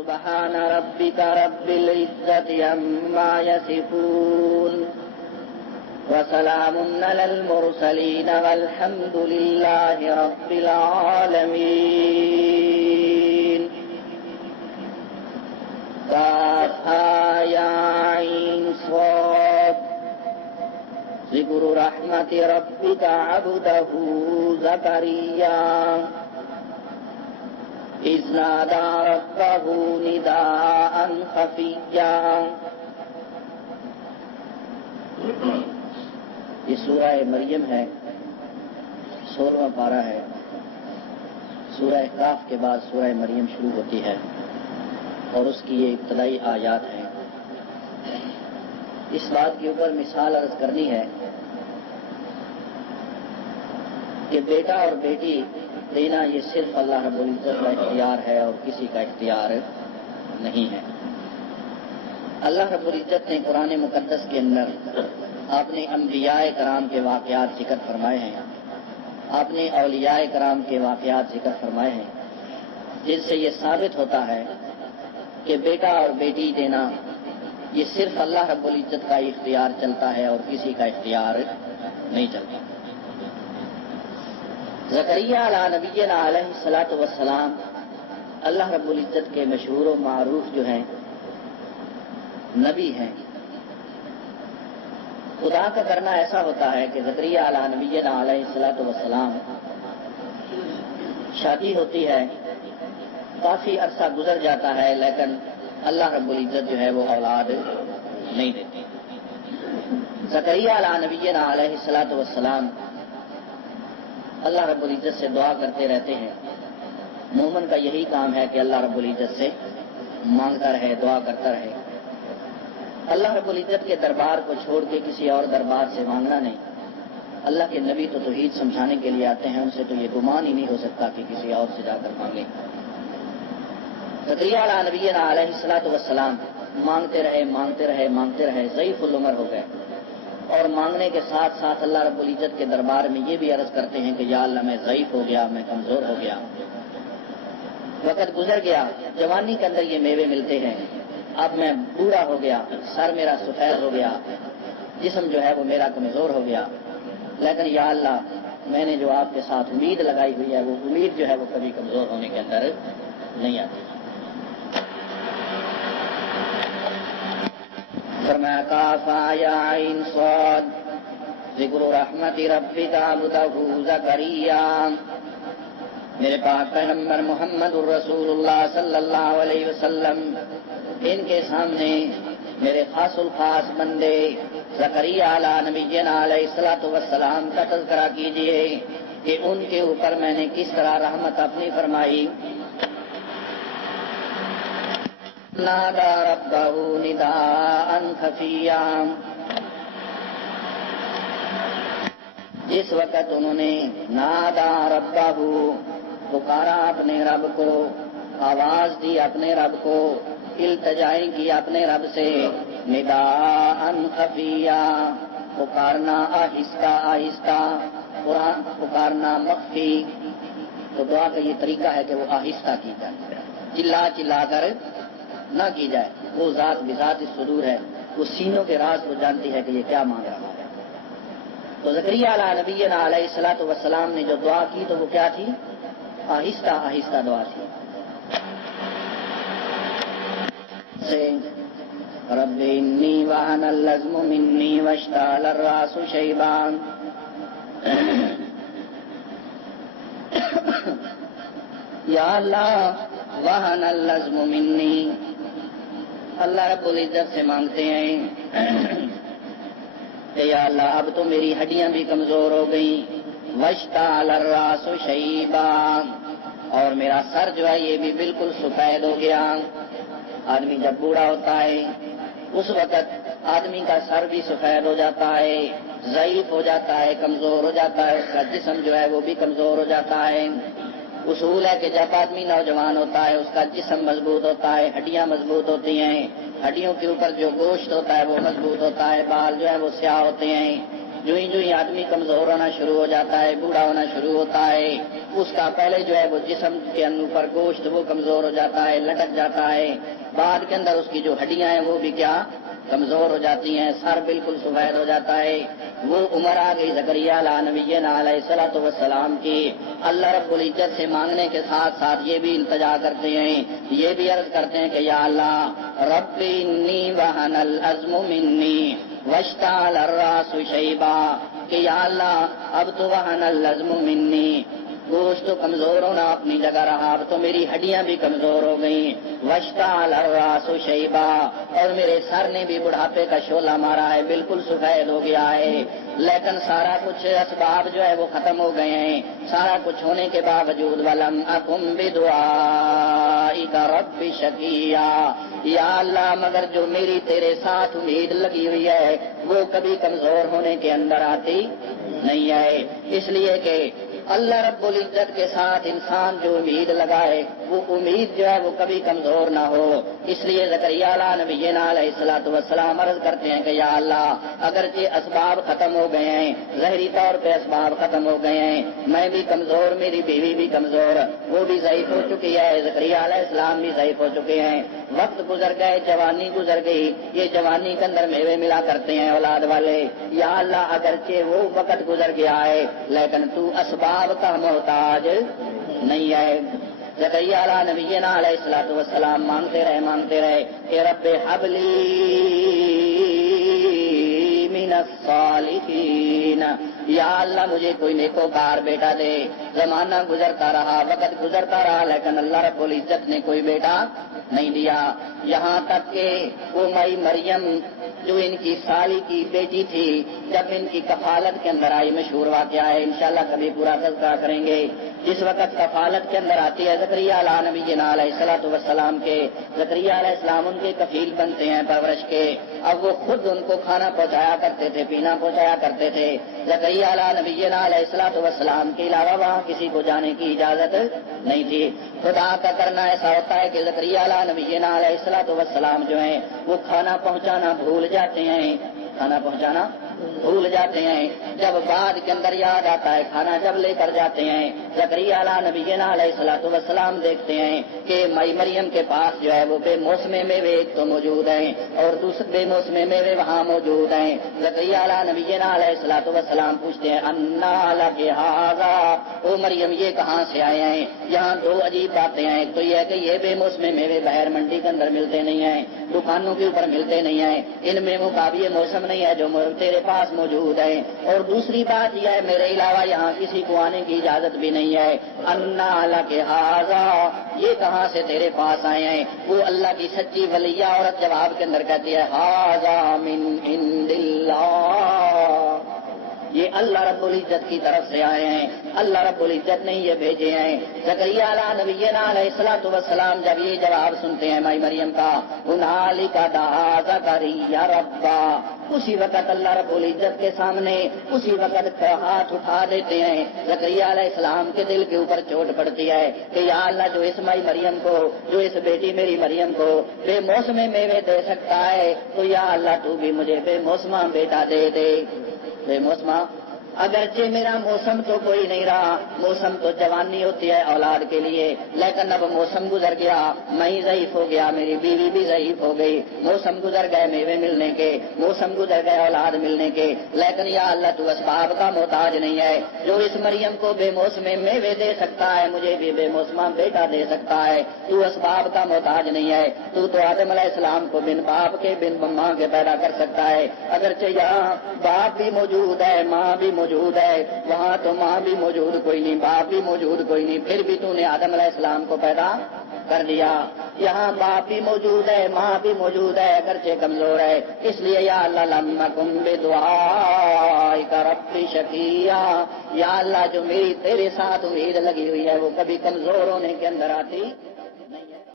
سبحان ربك رب العزة عما يصفون وسلام على المرسلين والحمد لله رب العالمين. كافها يا عين صاد ذكر رحمة ربك عبده زكريا إذ نادى ربه نداء خفيا. یہ سورہ مریم ہے، 16واں پارہ ہے. سورہ کاف کے بعد سورہ مریم شروع ہوتی ہے اور اس کی یہ ابتدائی آیات ہیں. اس بات کے اوپر مثال عرض کرنی ہے کہ بیٹا اور بیٹی دینا یہ صرف اللہ رب العزت کا اختیار ہے اور کسی کا اختیار نہیں ہے. اللہ رب العزت نے قرآن مقدس کے اندر اپنے انبیاء کرام کے واقعات ذکر فرمائے ہیں، اپنے اولیاء کرام کے واقعات ذکر فرمائے ہیں، جس سے یہ ثابت ہوتا ہے کہ بیٹا اور بیٹی دینا یہ صرف اللہ رب العزت کا اختیار چلتا ہے اور کسی کا اختیار نہیں چلتا. زکریا علیہ نبینا علیہ الصلوۃ والسلام اللہ رب العزت کے مشہور و معروف جو ہیں نبی ہیں. خدا کا کرنا ایسا ہوتا ہے کہ زکریا علیہ نبینا علیہ الصلوۃ والسلام شادی ہوتی ہے، کافی عرصہ گزر جاتا ہے، لیکن اللہ رب العزت جو ہے وہ اولاد نہیں دیتے. زکریا علیہ نبینا علیہ الصلوۃ والسلام اللہ رب العزت سے دعا کرتے رہتے ہیں. مومن کا یہی کام ہے کہ اللہ رب العزت سے مانگتا رہے، دعا کرتا رہے. اللہ رب العزت کے دربار کو چھوڑ کے کسی اور دربار سے مانگنا نہیں. اللہ کے نبی تو توحید سمجھانے کے لیے آتے ہیں، ان سے تو یہ گمان ہی نہیں ہو سکتا کہ کسی اور سے جا کر مانگیں. زکریا علیہ نبینا علیہ الصلوۃ والسلام مانگتے رہے، ضعیف العمر ہو گئے، اور مانگنے کے ساتھ ساتھ اللہ رب العزت کے دربار میں یہ بھی عرض کرتے ہیں کہ یا اللہ میں ضعیف ہو گیا، میں کمزور ہو گیا. وقت گزر گیا، جوانی کے اندر یہ میوے ملتے ہیں. اب میں بوڑھا ہو گیا، سر میرا سفید ہو گیا، جسم جو ہے وہ میرا کمزور ہو گیا، لیکن یا اللہ میں نے جو آپ کے ساتھ امید لگائی ہوئی ہے وہ امید جو ہے وہ کبھی کمزور ہونے کے اندر نہیں آتی. فرمایا کافا یا عین صاد ذکر رحمت ربک عبدہ زکریا. میرے پاک پیغمبر محمد الرسول اللہ صلی اللہ علیہ وسلم ان کے سامنے میرے خاص الخاص بندے زکریا علیہ نبینا علیہ الصلوۃ والسلام کا تذکرہ کیجیے کہ ان کے اوپر میں نے کس طرح رحمت اپنی فرمائی. نادى ربه نداء خفيا. جس وقت انہوں نے نادا ربہ پکارا اپنے رب کو، آواز دی اپنے رب کو، التجائیں کی اپنے رب سے، نداء خفیا پکارنا آہستہ آہستہ، پکارنا مخفی. تو دعا کا یہ طریقہ ہے کہ وہ آہستہ کی جائے، چلا چلا کر نہ کی جائے. وہ ذات بذات الصدور ہے، وہ سینوں کے راز کو جانتی ہے کہ یہ کیا مانگ رہا ہے. تو زکریا علیہ نبینا علیہ الصلوۃ والسلام نے جو دعا کی تو وہ کیا تھی؟ آہستہ آہستہ دعا تھی. رب انی وہن العظم منی واشتعل الراس شیبا. یا اللہ وہن العظم منی، اللہ رب العزت سے مانگتے ہیں کہ یا اللہ اب تو میری ہڈیاں بھی کمزور ہو گئیں، واشتعل الراس شیبا، اور میرا سر جو ہے یہ بھی بالکل سفید ہو گیا. آدمی جب بوڑھا ہوتا ہے اس وقت آدمی کا سر بھی سفید ہو جاتا ہے، ضعیف ہو جاتا ہے، کمزور ہو جاتا ہے، اس کا جسم جو ہے وہ بھی کمزور ہو جاتا ہے. اصول ہے کہ جب آدمی نوجوان ہوتا ہے اس کا جسم مضبوط ہوتا ہے، ہڈیاں مضبوط ہوتی ہیں، ہڈیوں کے اوپر جو گوشت ہوتا ہے وہ مضبوط ہوتا ہے، بال جو ہے وہ سیاہ ہوتے ہیں، جو ہی آدمی کمزور ہونا شروع ہو جاتا ہے، بوڑھا ہونا شروع ہوتا ہے، اس کا پہلے جو ہے وہ جسم کے اوپر گوشت وہ کمزور ہو جاتا ہے، لٹک جاتا ہے، بعد کے اندر اس کی جو ہڈیاں ہیں وہ بھی کیا کمزور ہو جاتی ہیں، سر بالکل سفید ہو جاتا ہے۔ وہ عمر آ گئی زکریا نبینا علیہ الصلوۃ والسلام کی، اللہ رب العزت سے مانگنے کے ساتھ ساتھ یہ بھی التجا کرتے ہیں، یہ بھی عرض کرتے ہیں کہ یا اللہ رب انی وہن العظم منی واشتعل الراس شیبا، کہ یا اللہ اب تو وہن العظم منی، گوشت تو کمزور ہونا اپنی جگہ رہا، اب تو میری ہڈیاں بھی کمزور ہو گئیں، واشتعل الراس شیبا، اور میرے سر نے بھی بڑھاپے کا شعلہ مارا ہے، بالکل سفید ہو گیا ہے، لیکن سارا کچھ اسباب جو ہے وہ ختم ہو گئے ہیں، سارا کچھ ہونے کے باوجود ولم اکم بدعائک رب شقیا، یا اللہ مگر جو میری تیرے ساتھ امید لگی ہوئی ہے وہ کبھی کمزور ہونے کے اندر آتی نہیں ہے، اس لیے کہ اللہ رب العزت کے ساتھ انسان جو امید لگائے وہ امید جو ہے وہ کبھی کمزور نہ ہو، اس لیے زکریا نبینا علیہ الصلوۃ والسلام عرض کرتے ہیں کہ یا اللہ اگرچہ اسباب ختم ہو گئے ہیں، ظاہری طور پہ اسباب ختم ہو گئے ہیں، میں بھی کمزور، میری بیوی بھی کمزور، وہ بھی ضعیف ہو چکی ہے، زکریا علیہ السلام بھی ضعیف ہو چکے ہیں، وقت گزر گئے، جوانی گزر گئی، یہ جوانی کے اندر میوے ملا کرتے ہیں اولاد والے، یا اللہ اگرچہ وہ وقت گزر گیا ہے لیکن تو اسباب کا محتاج نہیں ہے۔ زکریا نبینا علیہ الصلوۃ والسلام مانگتے رہے کہ رب ہب لی من الصالحین، یا اللہ مجھے کوئی نیکوکار بیٹا دے، زمانہ گزرتا رہا، وقت گزرتا رہا، لیکن اللہ رب العزت نے کوئی بیٹا نہیں دیا، یہاں تک کہ وہ مائی مریم جو ان کی سالی کی بیٹی تھی جب ان کی کفالت کے اندر آئی، مشہور واقعہ ہے، انشاءاللہ کبھی پورا تذکرہ کریں گے، جس وقت کفالت کے اندر آتی ہے زکریا نبینا علیہ الصلوۃ والسلام کے، زکریا علیہ السلام ان کے کفیل بنتے ہیں پرورش کے، اب وہ خود ان کو کھانا پہنچایا کرتے تھے، پینا پہنچایا کرتے تھے، زکریا نبینا علیہ الصلوۃ والسلام کے علاوہ وہاں کسی کو جانے کی اجازت نہیں تھی۔ خدا کا کرنا ایسا ہوتا ہے کہ زکریا نبینا علیہ الصلوۃ والسلام جو ہیں وہ کھانا پہنچانا بھول جاتے ہیں، کھانا پہنچانا بھول جاتے ہیں، جب بعد کے اندر یاد آتا ہے کھانا جب لے کر جاتے ہیں، زکریا نبینا علیہ الصلوۃ والسلام دیکھتے ہیں کہ مائی مریم کے پاس جو ہے وہ بے موسم میوے ایک تو موجود ہیں اور دوسرے بے موسم میوے وہاں موجود ہیں، زکریا نبینا علیہ الصلوۃ والسلام پوچھتے ہیں انا لک ھذا، او مریم یہ کہاں سے آئے ہیں؟ یہاں دو عجیب باتیں ہیں، ایک تو یہ ہے کہ یہ بے موسم میوے باہر منڈی کے اندر ملتے نہیں ہیں، دکانوں کے اوپر ملتے نہیں ہیں، ان میووں کا بھی یہ موسم نہیں ہے جو تیرے پاس موجود ہے، اور دوسری بات یہ ہے میرے علاوہ یہاں کسی کو آنے کی اجازت بھی نہیں ہے، انا لک ھذا، یہ کہاں سے تیرے پاس آئے ہیں؟ وہ اللہ کی سچی ولیہ عورت جواب کے اندر کہتی ہے ھذا من عند اللہ، یہ اللہ رب العزت کی طرف سے آئے ہیں، اللہ رب العزت نے یہ بھیجے ہیں۔ زکریا نبینا علیہ الصلوۃ والسلام جب یہ جواب سنتے ہیں مائی مریم کا، ہنالک دعا زکریا ربا، اسی وقت اللہ رب العزت کے سامنے اسی وقت ہاتھ اٹھا دیتے ہیں، زکریا علیہ السلام کے دل کے اوپر چوٹ پڑتی ہے کہ یا اللہ جو اس مائی مریم کو، جو اس بیٹی میری مریم کو بے موسم میوے دے سکتا ہے تو یا اللہ تو بھی مجھے بے موسمہ بیٹا دے دے۔ بے موسمہ، اگرچہ میرا موسم تو کوئی نہیں رہا، موسم تو جوانی ہوتی ہے اولاد کے لیے، لیکن اب موسم گزر گیا، میں ضعیف ہو گیا، میری بیوی بھی ضعیف ہو گئی، موسم گزر گئے میوے ملنے کے، موسم گزر گئے اولاد ملنے کے، لیکن یا اللہ تو اسباب کا محتاج نہیں ہے، جو اس مریم کو بے موسم میوے دے سکتا ہے مجھے بھی بے موسمہ بیٹا دے سکتا ہے، تو اسباب کا محتاج نہیں ہے، تو آدم علیہ السلام کو بن باپ کے بن ماں کے پیدا کر سکتا ہے، اگرچہ یہاں باپ بھی موجود ہے، ماں بھی موجود ہے، وہاں تو ماں بھی موجود کوئی نہیں، باپ بھی موجود کوئی نہیں، پھر بھی تو نے آدم علیہ السلام کو پیدا کر دیا، یہاں باپ بھی موجود ہے، ماں بھی موجود ہے، اگرچہ کمزور ہے، اس لیے یا اللہ لم نکن بدعائک رب شقیا، یا اللہ جو میری تیرے ساتھ امید لگی ہوئی ہے وہ کبھی کمزور ہونے کے اندر آتی